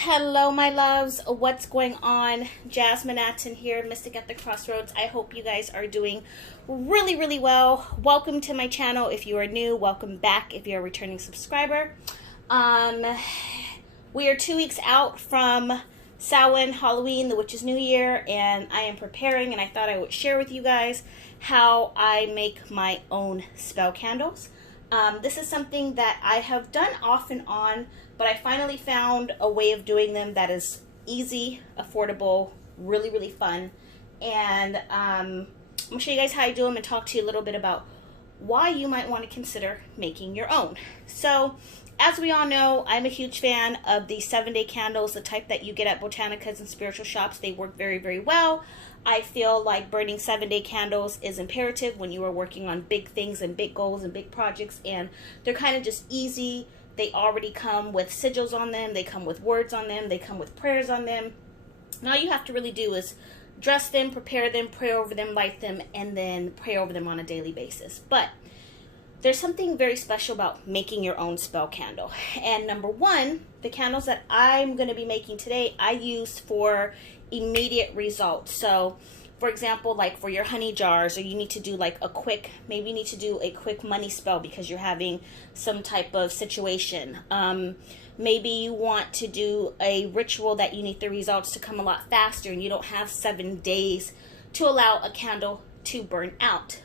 Hello, my loves. What's going on? Jasmine Atten here, Mystic at the Crossroads. I hope you guys are doing really, really well. Welcome to my channel. If you are new, welcome back if you're a returning subscriber. We are 2 weeks out from Samhain, Halloween, which is New Year, and I am preparing, and I thought I would share with you guys how I make my own spell candles. This is something that I have done off and on, but I finally found a way of doing them that is easy, affordable, really, really fun. And I'm going to show you guys how I do them and talk to you a little bit about why you might want to consider making your own. So, as we all know, I'm a huge fan of the 7-day candles, the type that you get at botanicas and spiritual shops. They work very, very well. I feel like burning 7-day candles is imperative when you are working on big things and big goals and big projects, and they're kind of just easy. They already come with sigils on them, they come with words on them, they come with prayers on them. And all you have to really do is dress them, prepare them, pray over them, light them, and then pray over them on a daily basis. But there's something very special about making your own spell candle. And number one, the candles that I'm going to be making today, I use for immediate results. So, for example, like for your honey jars, or you need to do like a quick, maybe you need to do a quick money spell because you're having some type of situation. Maybe you want to do a ritual that you need the results to come a lot faster and you don't have 7 days to allow a candle to burn out.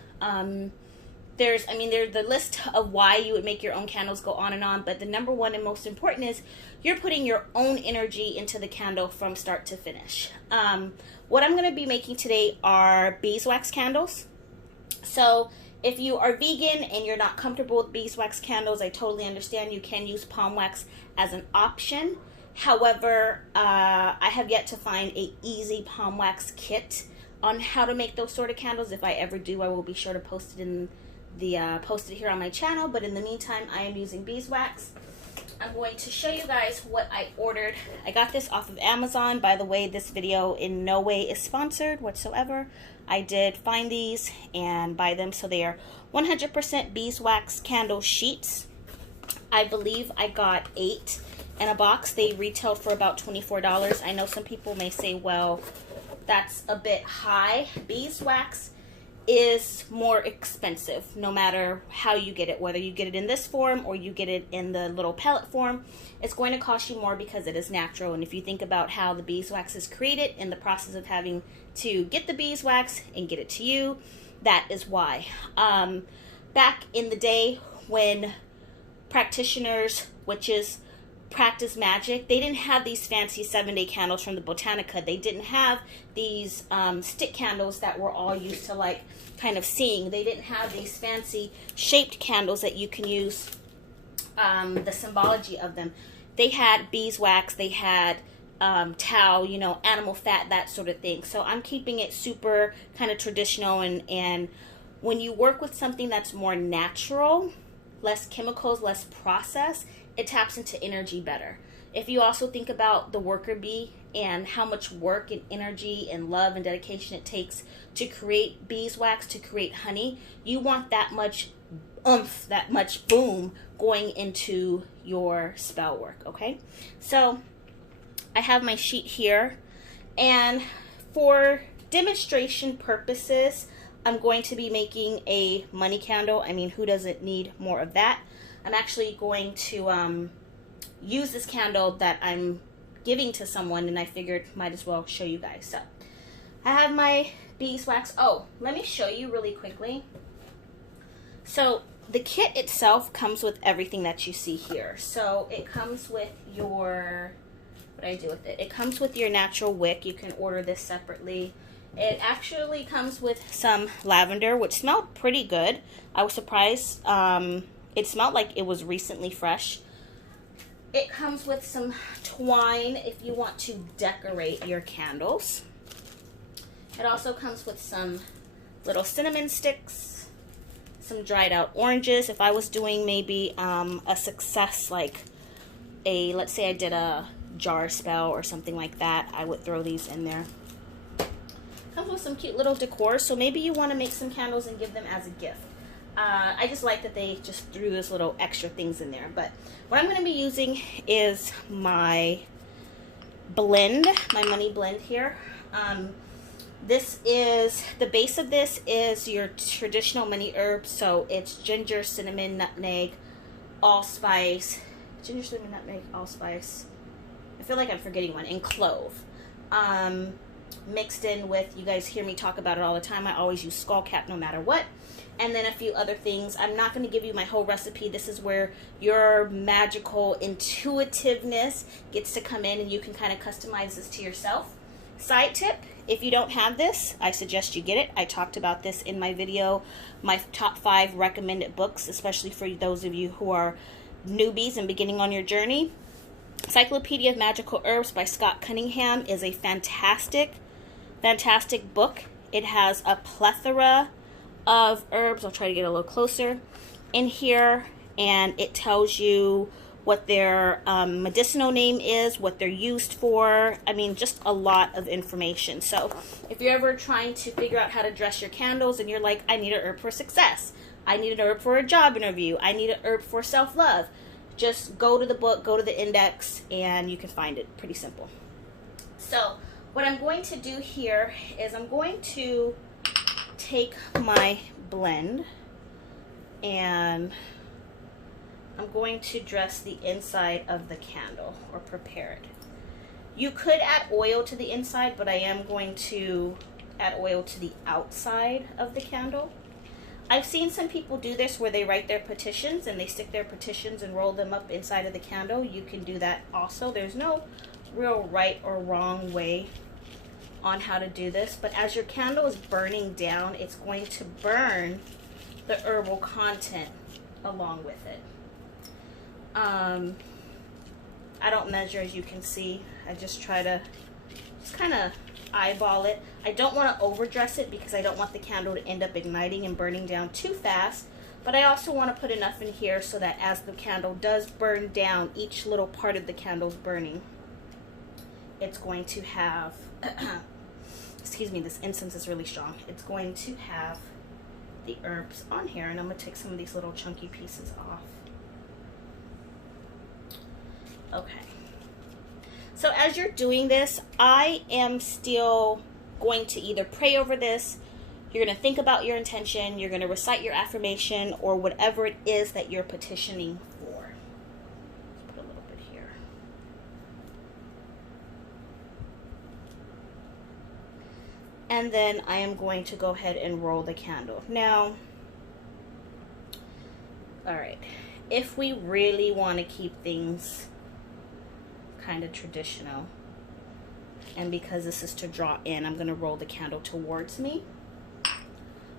There's the list of why you would make your own candles go on and on, but the number one and most important is you're putting your own energy into the candle from start to finish. What I'm going to be making today are beeswax candles. So if you are vegan and you're not comfortable with beeswax candles, I totally understand. You can use palm wax as an option. However, I have yet to find a easy palm wax kit on how to make those sort of candles. If I ever do, I will be sure to post it here on my channel. But in the meantime, I am using beeswax. I'm going to show you guys what I ordered. I got this off of Amazon. By the way, this video in no way is sponsored whatsoever. I did find these and buy them. So they are 100% beeswax candle sheets. I believe I got 8 in a box. They retailed for about $24. I know some people may say, well, that's a bit high. Beeswax is more expensive no matter how you get it, whether you get it in this form or you get it in the little pellet form. It's going to cost you more because it is natural. And if you think about how the beeswax is created in the process of having to get the beeswax and get it to you, that is why. Back in the day when practitioners, witches, practice magic, they didn't have these fancy 7-day candles from the botanica. They didn't have these stick candles that we're all used to like kind of seeing. They didn't have these fancy shaped candles that you can use the symbology of them. They had beeswax, they had tallow, animal fat, that sort of thing. So I'm keeping it super kind of traditional, and when you work with something that's more natural, less chemicals, less process, it taps into energy better. If you also think about the worker bee and how much work and energy and love and dedication it takes to create beeswax, to create honey, you want that much oomph, that much boom going into your spell work, okay? So I have my sheet here, and for demonstration purposes, I'm going to be making a money candle. I mean, who doesn't need more of that? I'm actually going to use this candle that I'm giving to someone, and I figured might as well show you guys. So I have my beeswax. Oh, let me show you really quickly. So the kit itself comes with everything that you see here. So it comes with your, what do I do with it? It comes with your natural wick. You can order this separately. It actually comes with some lavender, which smelled pretty good. I was surprised. It smelled like it was recently fresh. It comes with some twine if you want to decorate your candles. It also comes with some little cinnamon sticks, some dried out oranges. If I was doing maybe a success, like let's say I did a jar spell or something like that, I would throw these in there. Comes with some cute little decor, so maybe you want to make some candles and give them as a gift. I just like that they just threw those little extra things in there. But what I'm going to be using is my blend, my money blend here. This is, the base of this is your traditional money herbs. So it's ginger, cinnamon, nutmeg, allspice. Ginger, cinnamon, nutmeg, allspice. I feel like I'm forgetting one. And clove. Mixed in with, you guys hear me talk about it all the time, I always use skullcap no matter what. And then a few other things. I'm not going to give you my whole recipe. This is where your magical intuitiveness gets to come in, and you can kind of customize this to yourself. Side tip, if you don't have this, I suggest you get it. I talked about this in my video, my top 5 recommended books, especially for those of you who are newbies and beginning on your journey. Encyclopedia of Magical Herbs by Scott Cunningham is a fantastic book. It has a plethora of herbs. I'll try to get a little closer in here, and it tells you what their medicinal name is, what they're used for. I mean, just a lot of information. So if you're ever trying to figure out how to dress your candles and you're like, I need an herb for success, I need an herb for a job interview, I need an herb for self-love, just go to the book, go to the index, and you can find it. Pretty simple. So what I'm going to do here is I'm going to take my blend and I'm going to dress the inside of the candle, or prepare it. You could add oil to the inside, but I am going to add oil to the outside of the candle. I've seen some people do this where they write their petitions and they stick their petitions and roll them up inside of the candle. You can do that also. There's no real right or wrong way on how to do this, but as your candle is burning down, it's going to burn the herbal content along with it. I don't measure, as you can see. I just try to just kind of eyeball it. I don't want to overdress it because I don't want the candle to end up igniting and burning down too fast, but I also want to put enough in here so that as the candle does burn down, each little part of the candle's burning, it's going to have excuse me, this incense is really strong. It's going to have the herbs on here, and I'm going to take some of these little chunky pieces off. Okay. So as you're doing this, I am still going to either pray over this, you're going to think about your intention, you're going to recite your affirmation, or whatever it is that you're petitioning for. Let's put a little bit here. And then I am going to go ahead and roll the candle. Now, all right, if we really want to keep things kind of traditional, and because this is to draw in, I'm going to roll the candle towards me.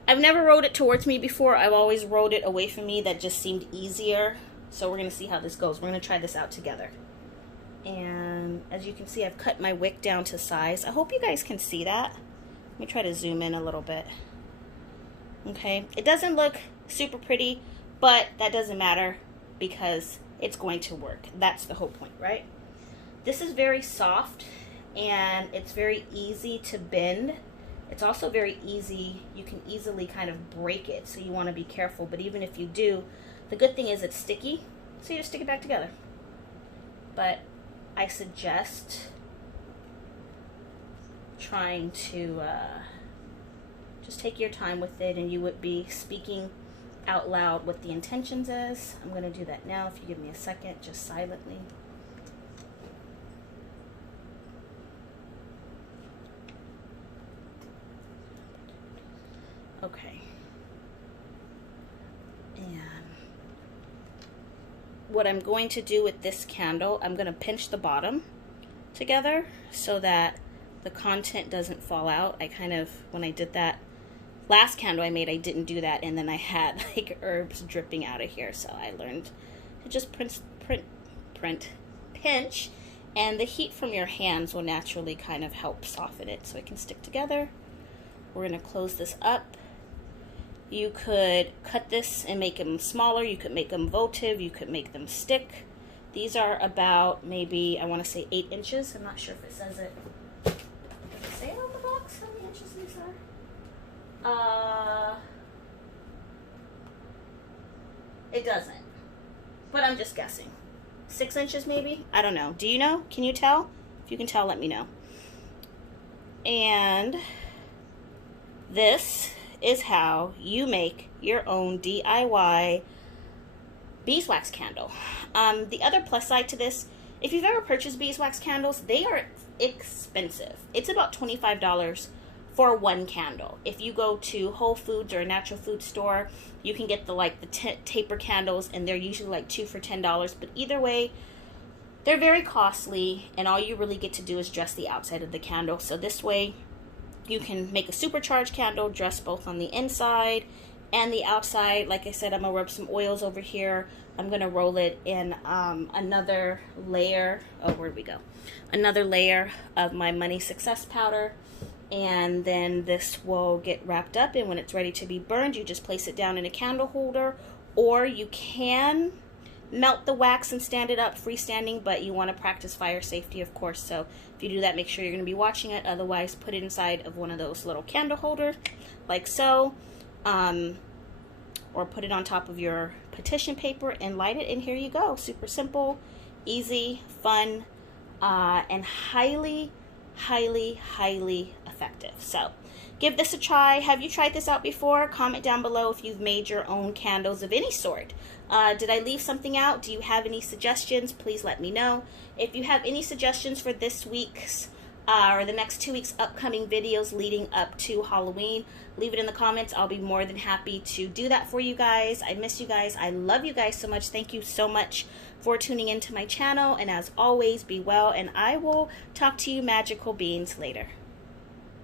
I've never rolled it towards me before. I've always rolled it away from me. That just seemed easier. So we're going to see how this goes. We're going to try this out together. And as you can see, I've cut my wick down to size. I hope you guys can see that. Let me try to zoom in a little bit. Okay, it doesn't look super pretty, but that doesn't matter because it's going to work. That's the whole point, right? This is very soft and it's very easy to bend. It's also very easy, you can easily kind of break it, so you want to be careful. But even if you do, the good thing is it's sticky, so you just stick it back together. But I suggest trying to just take your time with it, and you would be speaking out loud what the intentions is. I'm going to do that now. If you give me a second, just silently. Okay. And what I'm going to do with this candle, I'm going to pinch the bottom together so that the content doesn't fall out. I kind of, when I did that last candle I made, I didn't do that, and then I had like herbs dripping out of here, so I learned to just pinch, and the heat from your hands will naturally kind of help soften it so it can stick together. We're going to close this up. You could cut this and make them smaller. You could make them votive. You could make them stick. These are about maybe, I want to say 8 inches. I'm not sure if it says it. Does it say it on the box how many inches these are? It doesn't. But I'm just guessing. 6 inches maybe? I don't know. Do you know? Can you tell? If you can tell, let me know. And this is how you make your own DIY beeswax candle. The other plus side to this, if you've ever purchased beeswax candles, they are expensive. It's about $25 for one candle. If you go to Whole Foods or a natural food store, you can get the taper candles, and they're usually like 2 for $10. But either way, they're very costly, and all you really get to do is dress the outside of the candle. So this way, you can make a supercharged candle, dress both on the inside and the outside. Like I said, I'm gonna rub some oils over here. I'm gonna roll it in another layer. Oh, where'd we go? Another layer of my Money Success powder. And then this will get wrapped up, and when it's ready to be burned, you just place it down in a candle holder, or you can melt the wax and stand it up freestanding, but you want to practice fire safety, of course. So if you do that, make sure you're going to be watching it. Otherwise, put it inside of one of those little candle holders, like so, or put it on top of your petition paper and light it, and here you go. Super simple, easy, fun, and highly effective. So give this a try. Have you tried this out before? Comment down below if you've made your own candles of any sort. Did I leave something out? Do you have any suggestions? Please let me know. If you have any suggestions for this week's or the next 2 weeks upcoming videos leading up to Halloween, leave it in the comments. I'll be more than happy to do that for you guys. I miss you guys. I love you guys so much. Thank you so much for tuning into my channel, and as always, be well, and I will talk to you magical beings later.